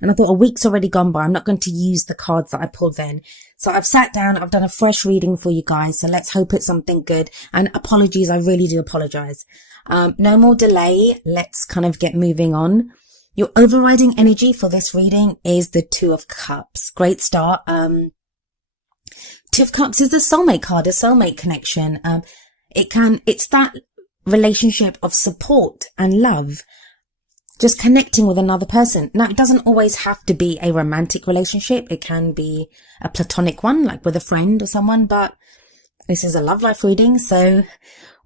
And I thought a week's already gone by. I'm not going to use the cards that I pulled then. So I've sat down. I've done a fresh reading for you guys. So let's hope it's something good. And apologies. I really do apologize. No more delay. Let's kind of get moving on. Your overriding energy for this reading is the Two of Cups. Great start. Two of Cups is the soulmate card, a soulmate connection. It's that relationship of support and love, just connecting with another person. Now, it doesn't always have to be a romantic relationship. It can be a platonic one, like with a friend or someone, but this is a love life reading. So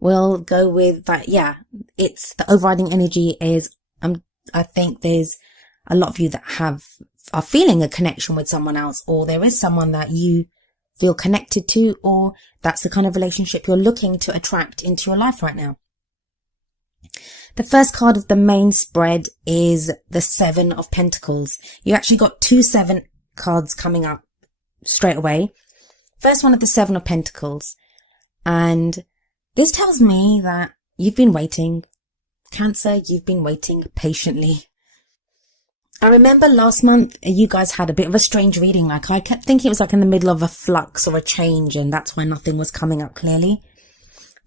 we'll go with that. Yeah, it's the overriding energy is, I think there's a lot of you that are feeling a connection with someone else, or there is someone that you feel connected to, or that's the kind of relationship you're looking to attract into your life right now. The first card of the main spread is the Seven of Pentacles. You actually got 2 7 cards coming up straight away. First one of the Seven of Pentacles. And this tells me that you've been waiting. Cancer, you've been waiting patiently. I remember last month you guys had a bit of a strange reading. Like, I kept thinking it was like in the middle of a flux or a change, and that's why nothing was coming up clearly.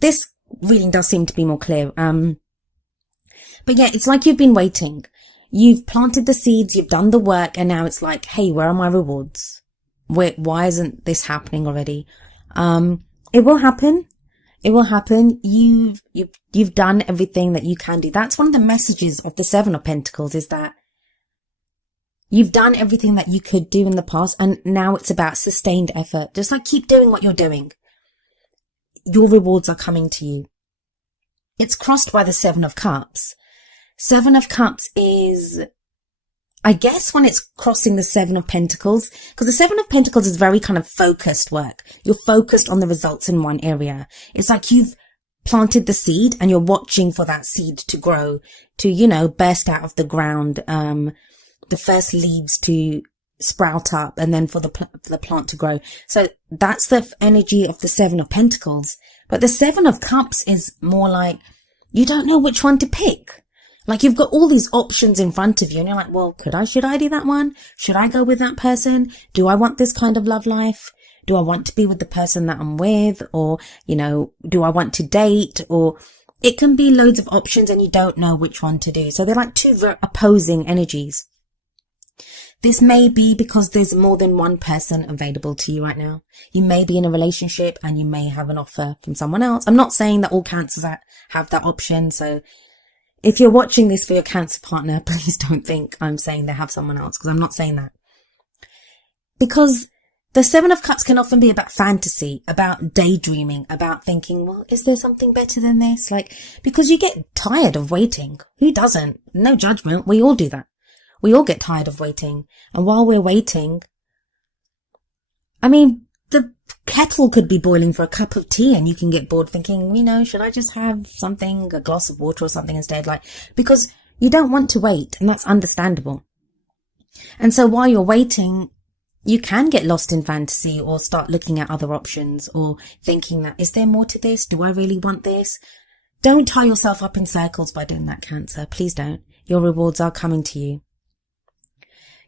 This reading does seem to be more clear. But yeah, it's like you've been waiting. You've planted the seeds, you've done the work, and now it's like, hey, where are my rewards? Why isn't this happening already? It will happen. It will happen. You've done everything that you can do. That's one of the messages of the Seven of Pentacles, is that you've done everything that you could do in the past, and now it's about sustained effort. Just like, keep doing what you're doing. Your rewards are coming to you. It's crossed by the Seven of Cups. Seven of Cups is, I guess, when it's crossing the Seven of Pentacles, because the Seven of Pentacles is very kind of focused work. You're focused on the results in one area. It's like you've planted the seed and you're watching for that seed to grow, to, burst out of the ground, the first leaves to sprout up, and then for the plant to grow. So that's the energy of the Seven of Pentacles. But the Seven of Cups is more like, you don't know which one to pick. Like, you've got all these options in front of you, and you're like, well, should I do that one? Should I go with that person? Do I want this kind of love life? Do I want to be with the person that I'm with? Or, do I want to date? Or it can be loads of options and you don't know which one to do. So they're like two very opposing energies. This may be because there's more than one person available to you right now. You may be in a relationship and you may have an offer from someone else. I'm not saying that all Cancers have that option. So if you're watching this for your Cancer partner, please don't think I'm saying they have someone else, because I'm not saying that. Because the Seven of Cups can often be about fantasy, about daydreaming, about thinking, well, is there something better than this? Like, because you get tired of waiting. Who doesn't? No judgment. We all do that. We all get tired of waiting. And while we're waiting, I mean, the kettle could be boiling for a cup of tea and you can get bored thinking, should I just have something, a glass of water or something instead? Because you don't want to wait, and that's understandable. And so while you're waiting, you can get lost in fantasy or start looking at other options or thinking that, is there more to this? Do I really want this? Don't tie yourself up in circles by doing that, Cancer. Please don't. Your rewards are coming to you.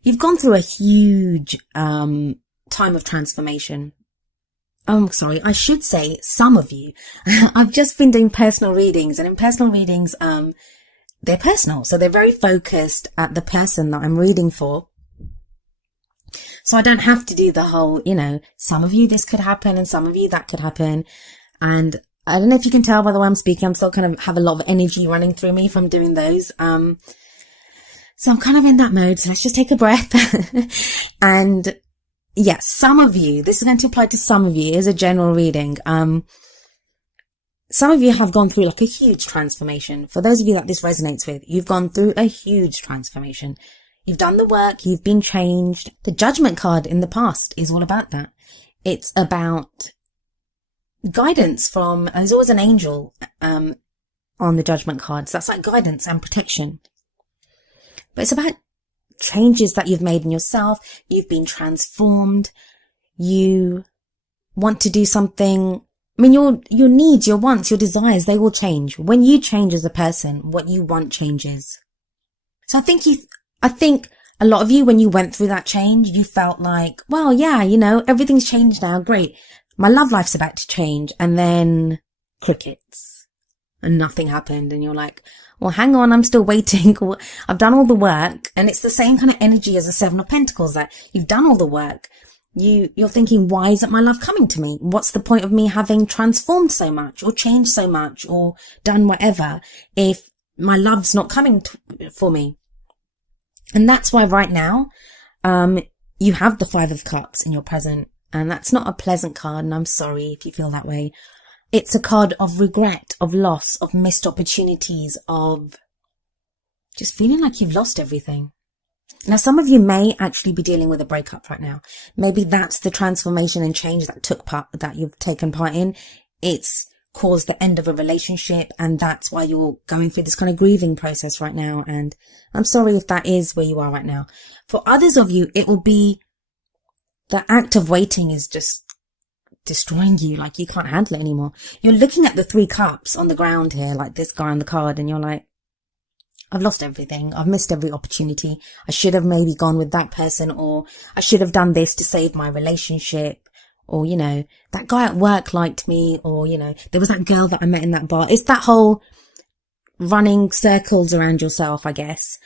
You've gone through a huge time of transformation. Sorry, I should say some of you. I've just been doing personal readings, and in personal readings, they're personal. So they're very focused at the person that I'm reading for. So I don't have to do the whole, some of you this could happen and some of you that could happen. And I don't know if you can tell by the way I'm speaking, I'm still kind of have a lot of energy running through me from doing those. So I'm kind of in that mode. So let's just take a breath. And yes, some of you, this is going to apply to some of you as a general reading. Some of you have gone through like a huge transformation. For those of you that this resonates with, you've gone through a huge transformation. You've done the work. You've been changed. The Judgment card in the past is all about that. It's about guidance from, there's always an angel, on the Judgment cards. That's like guidance and protection. But it's about changes that you've made in yourself. You've been transformed. You want to do something. I mean, your needs, your wants, your desires, they will change. When you change as a person, what you want changes. So I think A lot of you, when you went through that change, you felt like, well, yeah, everything's changed now. Great. My love life's about to change. And then crickets and nothing happened. And you're like, well, hang on, I'm still waiting. I've done all the work. And it's the same kind of energy as the Seven of Pentacles, that you've done all the work. You're thinking, why isn't my love coming to me? What's the point of me having transformed so much or changed so much or done whatever if my love's not coming for me? And that's why right now, you have the Five of Cups in your present. And that's not a pleasant card. And I'm sorry if you feel that way. It's a card of regret, of loss, of missed opportunities, of just feeling like you've lost everything. Now, some of you may actually be dealing with a breakup right now. Maybe that's the transformation and change that you've taken part in. It's caused the end of a relationship, and that's why you're going through this kind of grieving process right now. And I'm sorry if that is where you are right now. For others of you, it will be the act of waiting is just destroying you. Like, you can't handle it anymore. You're looking at the Three Cups on the ground here, like this guy on the card, and you're like, I've lost everything. I've missed every opportunity. I should have maybe gone with that person, or I should have done this to save my relationship. Or, that guy at work liked me, or, there was that girl that I met in that bar. It's that whole running circles around yourself, I guess.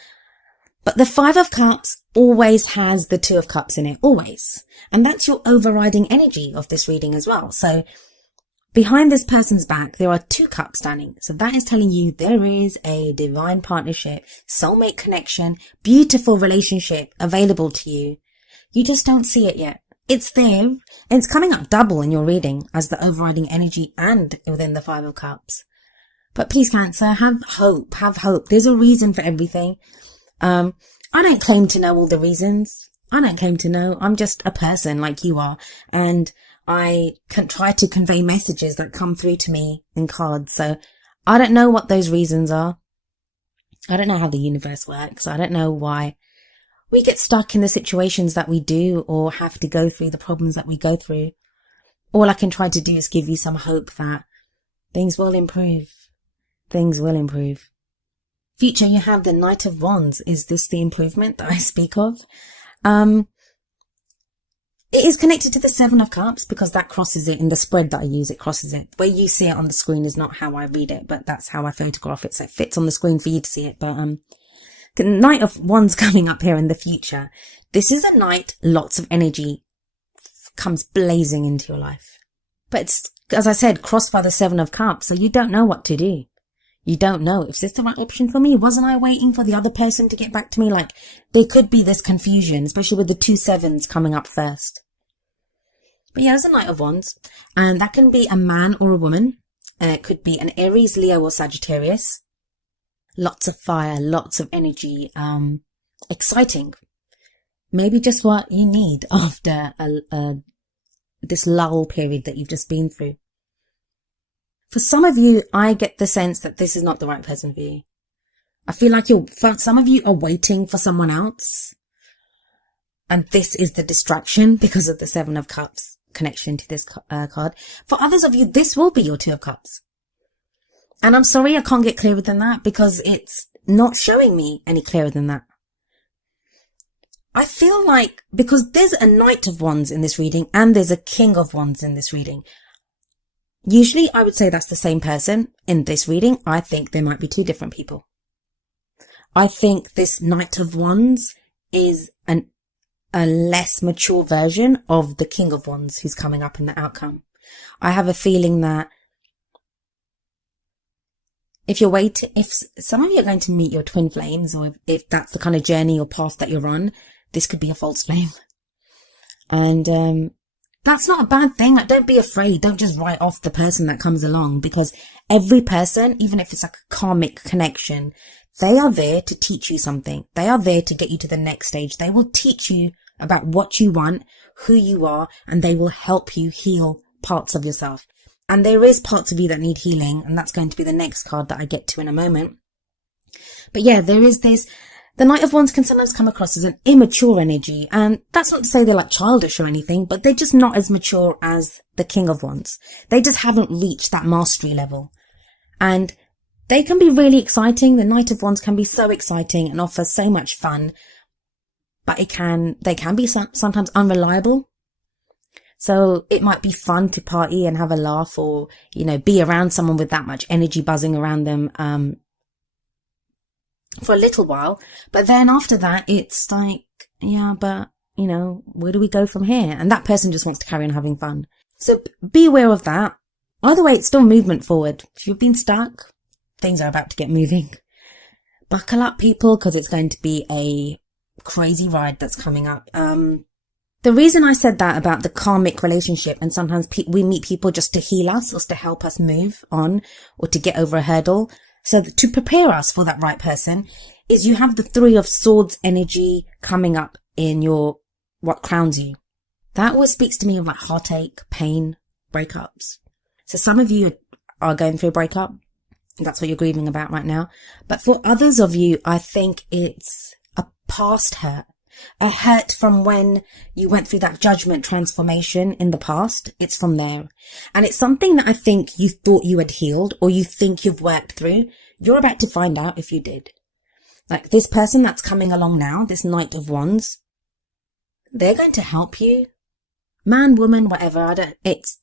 But the Five of Cups always has the Two of Cups in it, always. And that's your overriding energy of this reading as well. So behind this person's back, there are two cups standing. So that is telling you there is a divine partnership, soulmate connection, beautiful relationship available to you. You just don't see it yet. It's there, and it's coming up double in your reading as the overriding energy and within the Five of Cups. But please, Cancer, have hope, have hope. There's a reason for everything. I don't claim to know all the reasons. I don't claim to know. I'm just a person like you are, and I can try to convey messages that come through to me in cards. So I don't know what those reasons are. I don't know how the universe works. I don't know why we get stuck in the situations that we do, or have to go through the problems that we go through. All I can try to do is give you some hope that things will improve. Things will improve. Future, you have the Knight of Wands. Is this the improvement that I speak of? It is connected to the Seven of Cups because that crosses it in the spread that I use. It crosses it. Where you see it on the screen is not how I read it, but that's how I photograph it. So it fits on the screen for you to see it. But, the Knight of Wands coming up here in the future. This is a night, lots of energy comes blazing into your life. But it's, as I said, crossed by the Seven of Cups, so you don't know what to do. You don't know, is this the right option for me? Wasn't I waiting for the other person to get back to me? Like, there could be this confusion, especially with the two sevens coming up first. But yeah, there's a Knight of Wands, and that can be a man or a woman. It could be an Aries, Leo, or Sagittarius. Lots of fire, lots of energy, exciting. Maybe just what you need after this lull period that you've just been through. For some of you, I get the sense that this is not the right person for you. I feel like some of you are waiting for someone else. And this is the distraction because of the Seven of Cups connection to this card. For others of you, this will be your Two of Cups. And I'm sorry I can't get clearer than that because it's not showing me any clearer than that. I feel like, because there's a Knight of Wands in this reading and there's a King of Wands in this reading. Usually I would say that's the same person. In this reading, I think there might be two different people. I think this Knight of Wands is a less mature version of the King of Wands who's coming up in the outcome. I have a feeling that if some of you are going to meet your twin flames, or if that's the kind of journey or path that you're on, this could be a false flame. And that's not a bad thing. Like, don't be afraid. Don't just write off the person that comes along, because every person, even if it's like a karmic connection, they are there to teach you something. They are there to get you to the next stage. They will teach you about what you want, who you are, and they will help you heal parts of yourself. And there is parts of you that need healing, and that's going to be the next card that I get to in a moment. But yeah, there is this. The Knight of Wands can sometimes come across as an immature energy, and that's not to say they're like childish or anything, but they're just not as mature as the King of Wands. They just haven't reached that mastery level. And they can be really exciting. The Knight of Wands can be so exciting and offer so much fun. but they can be sometimes unreliable. So it might be fun to party and have a laugh, or, be around someone with that much energy buzzing around them, for a little while. But then after that, it's like, yeah, but, where do we go from here? And that person just wants to carry on having fun. So be aware of that. Either way, it's still movement forward. If you've been stuck, things are about to get moving. Buckle up, people, because it's going to be a crazy ride that's coming up. The reason I said that about the karmic relationship, and sometimes we meet people just to heal us or to help us move on or to get over a hurdle, so that to prepare us for that right person, is you have the Three of Swords energy coming up in what crowns you. That always speaks to me of like heartache, pain, breakups. So some of you are going through a breakup. That's what you're grieving about right now. But for others of you, I think it's a past hurt. A hurt from when you went through that judgment transformation in the past. It's from there. And it's something that I think you thought you had healed, or you think you've worked through. You're about to find out if you did. Like this person that's coming along now, this Knight of Wands, they're going to help you. Man, woman, whatever.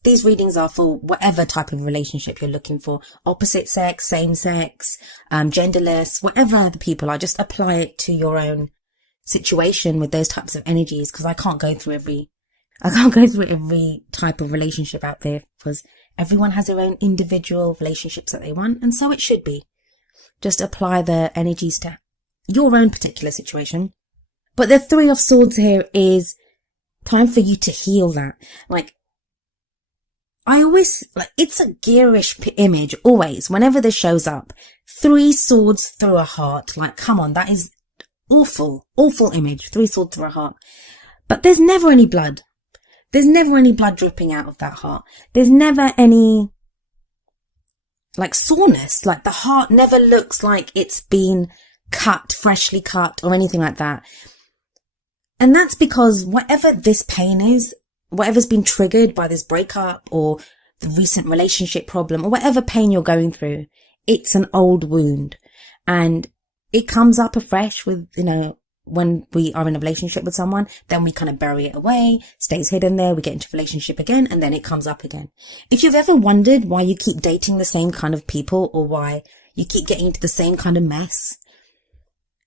These readings are for whatever type of relationship you're looking for. Opposite sex, same sex, genderless, whatever the people are. Just apply it to your own situation with those types of energies, because I can't go through every type of relationship out there, because everyone has their own individual relationships that they want, and so it should be. Just apply the energies to your own particular situation. But the Three of Swords here is time for you to heal that. It's a gearish image always, whenever this shows up. 3 swords through a heart. Come on, that is awful image. 3 swords through a heart. But there's never any blood. There's never any blood dripping out of that heart. There's never any soreness. The heart never looks like it's been freshly cut or anything like that. And that's because whatever this pain is, whatever's been triggered by this breakup or the recent relationship problem or whatever pain you're going through, it's an old wound. And it comes up afresh with, when we are in a relationship with someone, then we kind of bury it away, stays hidden there, we get into a relationship again, and then it comes up again. If you've ever wondered why you keep dating the same kind of people, or why you keep getting into the same kind of mess,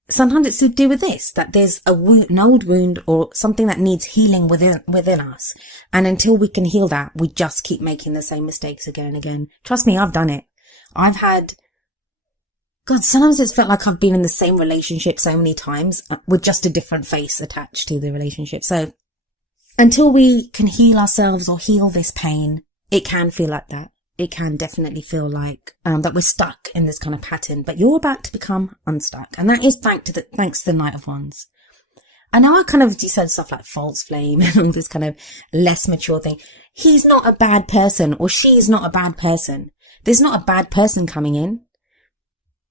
sometimes it's to do with this, that there's an old wound or something that needs healing within us. And until we can heal that, we just keep making the same mistakes again and again. Trust me, I've done it. Sometimes it's felt like I've been in the same relationship so many times with just a different face attached to the relationship. So until we can heal ourselves or heal this pain, it can feel like that. It can definitely feel like that we're stuck in this kind of pattern, but you're about to become unstuck. And that is thanks to the Knight of Wands. I know I kind of said stuff like false flame and all this kind of less mature thing. He's not a bad person, or she's not a bad person. There's not a bad person coming in.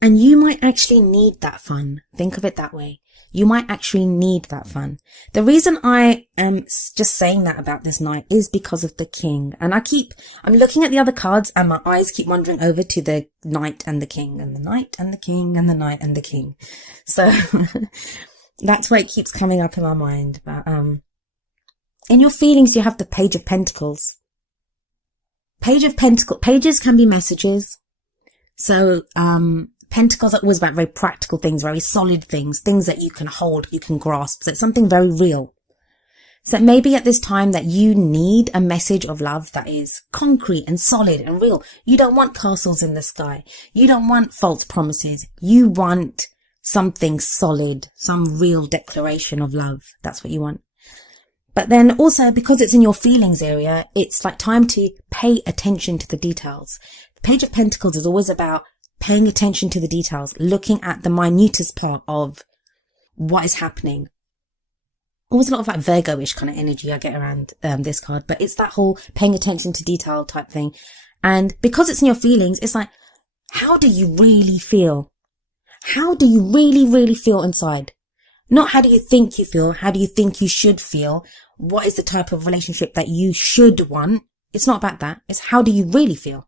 And you might actually need that fun. Think of it that way. You might actually need that fun. The reason I am just saying that about this night is because of the King. And I'm looking at the other cards and my eyes keep wandering over to the Knight and the King, and the Knight and the King and the Knight and the King. So that's why it keeps coming up in my mind. But in your feelings, you have the Page of Pentacles. Pages can be messages. So, Pentacles are always about very practical things, very solid things that you can hold, you can grasp. So it's something very real. So maybe at this time that you need a message of love that is concrete and solid and real. You don't want castles in the sky. You don't want false promises. You want something solid, some real declaration of love. That's what you want. But then also, because it's in your feelings area, it's like time to pay attention to the details. The Page of Pentacles is always about paying attention to the details, looking at the minutest part of what is happening. Always a lot of Virgo-ish kind of energy I get around this card, but it's that whole paying attention to detail type thing. And because it's in your feelings, it's like, how do you really feel? How do you really, really feel inside? Not how do you think you feel? How do you think you should feel? What is the type of relationship that you should want? It's not about that. It's how do you really feel?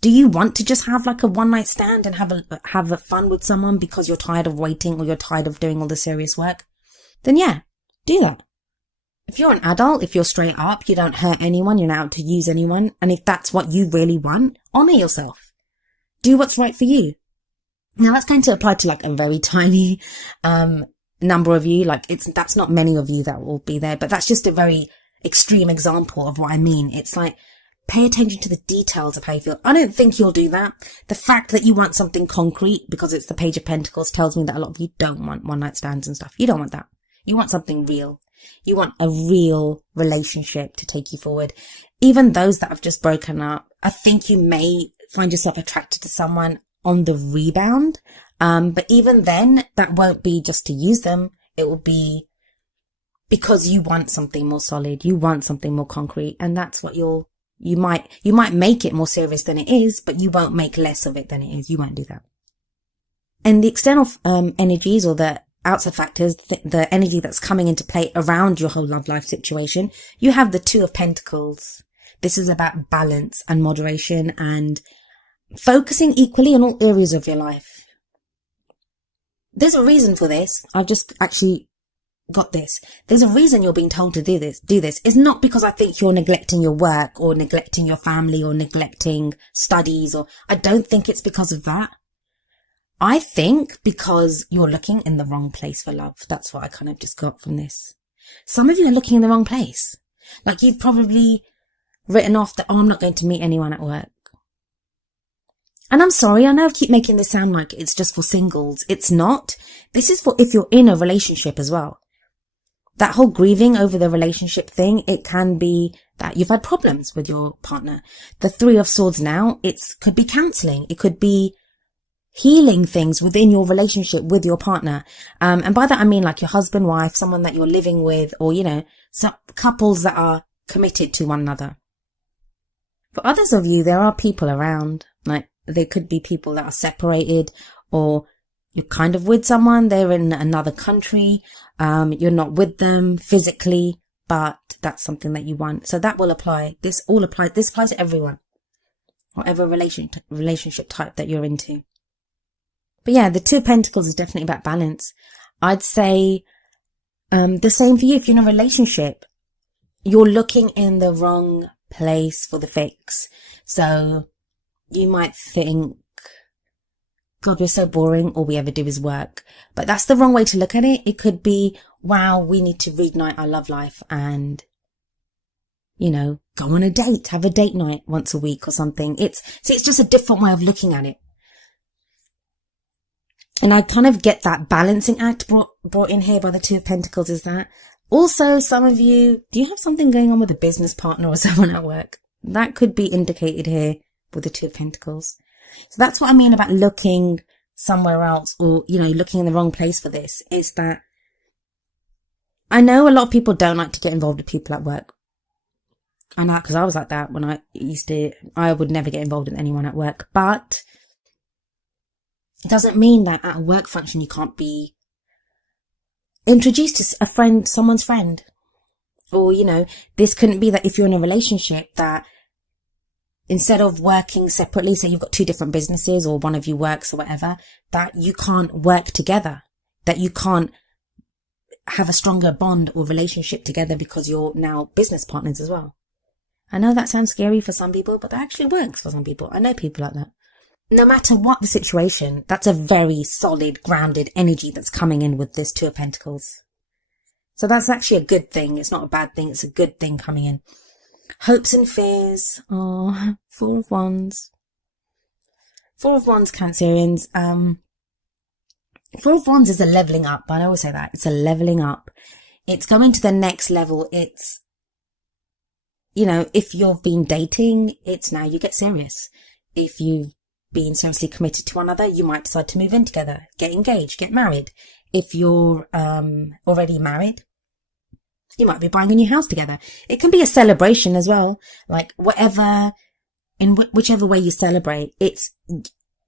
Do you want to just have a one-night stand and have a fun with someone because you're tired of waiting, or you're tired of doing all the serious work? then yeah, do that. If you're an adult, if you're straight up, you don't hurt anyone, you're not out to use anyone, and if that's what you really want, honor yourself. Do what's right for you. Now that's going to apply to like a very tiny number of you. Like that's not many of you that will be there, but that's just a very extreme example of what I mean. It's like, pay attention to the details of how you feel. I don't think you'll do that. The fact that you want something concrete because it's the Page of Pentacles tells me that a lot of you don't want one night stands and stuff. You don't want that. You want something real. You want a real relationship to take you forward. Even those that have just broken up, I think you may find yourself attracted to someone on the rebound. But even then, that won't be just to use them. It will be because you want something more solid. You want something more concrete. And that's what you might make it more serious than it is, but you won't make less of it than it is. You won't do that. And the external energies, or the outside factors, the energy that's coming into play around your whole love life situation, you have the Two of Pentacles. This is about balance and moderation and focusing equally on all areas of your life. There's a reason for this. I've just actually got this. There's a reason you're being told to do this. It's not because I think you're neglecting your work or neglecting your family or neglecting studies, or I don't think it's because of that. I think because you're looking in the wrong place for love. That's what I kind of just got from this. Some of you are looking in the wrong place. Like you've probably written off that, oh, I'm not going to meet anyone at work. And I'm sorry, I know I keep making this sound like it's just for singles. It's not. This is for if you're in a relationship as well. That whole grieving over the relationship thing, it can be that you've had problems with your partner. The Three of Swords now, could be counseling. It could be healing things within your relationship with your partner. And by that I mean like your husband, wife, someone that you're living with, or, some couples that are committed to one another. For others of you, there are people around. Like there could be people that are separated, or you're kind of with someone, they're in another country, you're not with them physically, but that's something that you want. So that will apply. This applies to everyone, whatever relationship type that you're into. But yeah, the Two of Pentacles is definitely about balance. I'd say the same for you. If you're in a relationship, you're looking in the wrong place for the fix. So you might think, God, we're so boring. All we ever do is work. But that's the wrong way to look at it. It could be, wow, we need to reignite our love life and, go on a date, have a date night once a week or something. It's just a different way of looking at it. And I kind of get that balancing act brought in here by the Two of Pentacles is that. Also, some of you, do you have something going on with a business partner or someone at work? That could be indicated here with the Two of Pentacles. So that's what I mean about looking somewhere else, or, looking in the wrong place for this, is that I know a lot of people don't like to get involved with people at work. I know, because I was like that when I would never get involved with anyone at work, but it doesn't mean that at a work function you can't be introduced to someone's friend. Or, this couldn't be that if you're in a relationship that instead of working separately, say you've got two different businesses or one of you works or whatever, that you can't work together, that you can't have a stronger bond or relationship together because you're now business partners as well. I know that sounds scary for some people, but that actually works for some people. I know people like that. No matter what the situation, that's a very solid, grounded energy that's coming in with this Two of Pentacles. So that's actually a good thing. It's not a bad thing. It's a good thing coming in. Hopes and fears. Oh, Four of Wands. Four of Wands, Cancerians. Four of Wands is a leveling up. I always say that. It's a leveling up. It's going to the next level. It's, if you've been dating, it's now you get serious. If you've been seriously committed to one another, you might decide to move in together, get engaged, get married. If you're already married, you might be buying a new house together. It can be a celebration as well. Like whichever way you celebrate,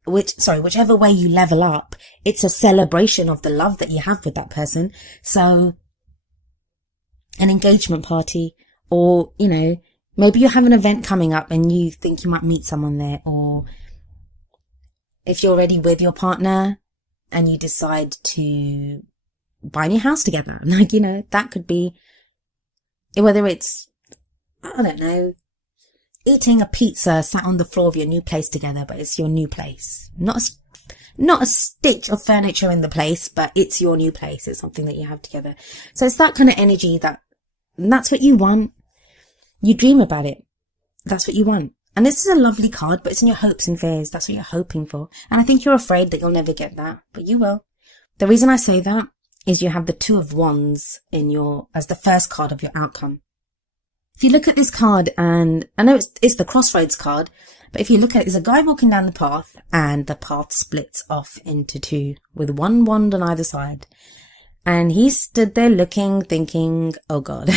whichever way you level up, it's a celebration of the love that you have with that person. So an engagement party, or, maybe you have an event coming up and you think you might meet someone there, or if you're already with your partner and you decide to buy a new house together. Like, you know, that could be, whether it's, I don't know, eating a pizza sat on the floor of your new place together, but it's your new place. Not a stitch of furniture in the place, but it's your new place. It's something that you have together. So it's that kind of energy that's what you want. You dream about it. That's what you want. And this is a lovely card, but it's in your hopes and fears. That's what you're hoping for. And I think you're afraid that you'll never get that, but you will. The reason I say that is you have the Two of Wands as the first card of your outcome. If you look at this card, and I know it's the Crossroads card, but if you look at it, there's a guy walking down the path, and the path splits off into two with one wand on either side. And he stood there looking, thinking, oh God,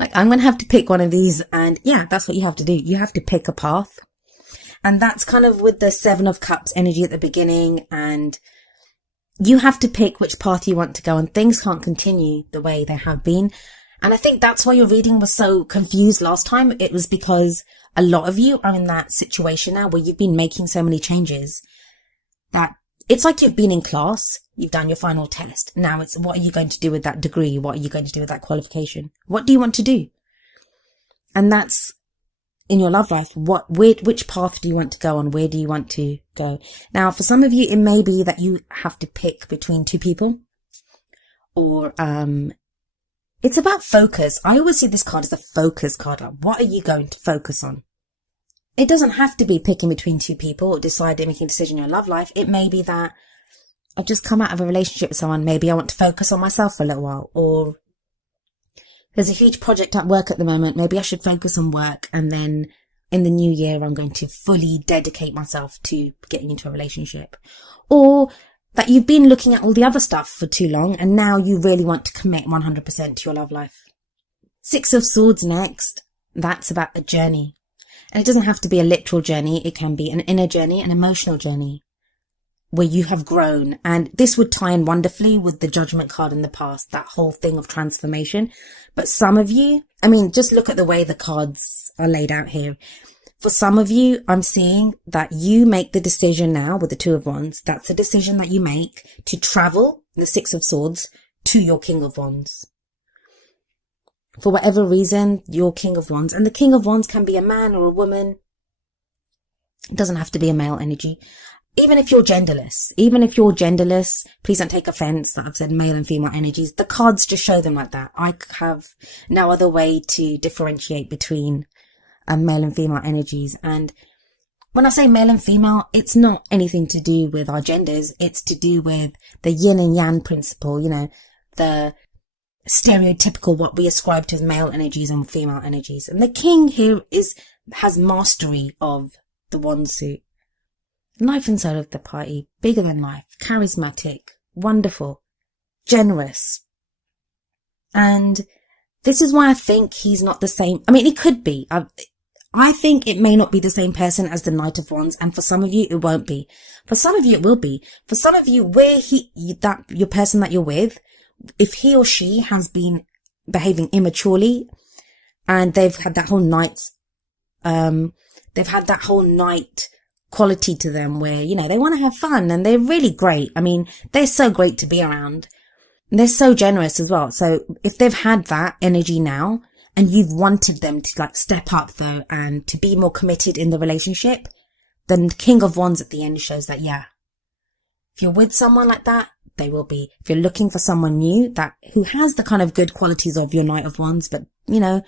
like I'm going to have to pick one of these. And yeah, that's what you have to do. You have to pick a path. And that's kind of with the Seven of Cups energy at the beginning. And you have to pick which path you want to go, and things can't continue the way they have been. And I think that's why your reading was so confused last time. It was because a lot of you are in that situation now where you've been making so many changes that it's like you've been in class, you've done your final test. Now it's, what are you going to do with that degree? What are you going to do with that qualification? What do you want to do? And that's in your love life. Which path do you want to go on? Where do you want to go? Now, for some of you, it may be that you have to pick between two people, or, it's about focus. I always see this card as a focus card. Like, what are you going to focus on? It doesn't have to be picking between two people or deciding, making a decision in your love life. It may be that I've just come out of a relationship with someone. Maybe I want to focus on myself for a little while. Or there's a huge project at work at the moment. Maybe I should focus on work. And then in the new year, I'm going to fully dedicate myself to getting into a relationship. Or that you've been looking at all the other stuff for too long, and now you really want to commit 100% to your love life. Six of Swords next. That's about a journey. And it doesn't have to be a literal journey. It can be an inner journey, an emotional journey where you have grown. And this would tie in wonderfully with the Judgment card in the past, that whole thing of transformation. But some of you, I mean, just look at the way the cards are laid out here. For some of you, I'm seeing that you make the decision now with the Two of Wands. That's a decision that you make to travel, the Six of Swords, to your King of Wands. For whatever reason, your King of Wands. And the King of Wands can be a man or a woman. It doesn't have to be a male energy. Even if you're genderless, please don't take offense that I've said male and female energies. The cards just show them like that. I have no other way to differentiate between male and female energies. And when I say male and female, it's not anything to do with our genders. It's to do with the yin and yang principle, you know, the stereotypical what we ascribe to as male energies and female energies. And the king here has mastery of the wand suit. Life and soul of the party, bigger than life, charismatic, wonderful, generous. And this is why I think he's not the same. I mean, it could be. I think it may not be the same person as the Knight of Wands, and for some of you, it won't be. For some of you, it will be. For some of you, your person that you're with, if he or she has been behaving immaturely, and they've had that whole night quality to them where, you know, they want to have fun and they're really great. I mean, they're so great to be around. They're so generous as well. So if they've had that energy now and you've wanted them to like step up though and to be more committed in the relationship, then King of Wands at the end shows that, yeah, if you're with someone like that, they will be. If you're looking for someone new who has the kind of good qualities of your Knight of Wands, but you know,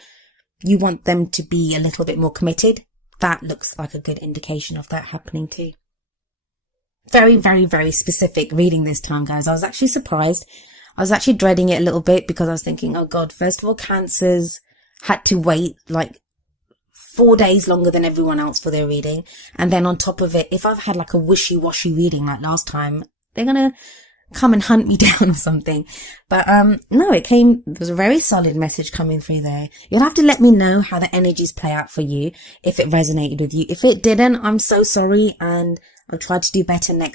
you want them to be a little bit more committed, that looks like a good indication of that happening too. Very, very, very specific reading this time, guys. I was actually surprised. I was actually dreading it a little bit because I was thinking, oh God, first of all, Cancers had to wait like 4 days longer than everyone else for their reading. And then on top of it, if I've had like a wishy-washy reading like last time, they're going to come and hunt me down or something. But no, there was a very solid message coming through there. You'll have to let me know how the energies play out for you, if it resonated with you. If it didn't, I'm so sorry, and I'll try to do better next time.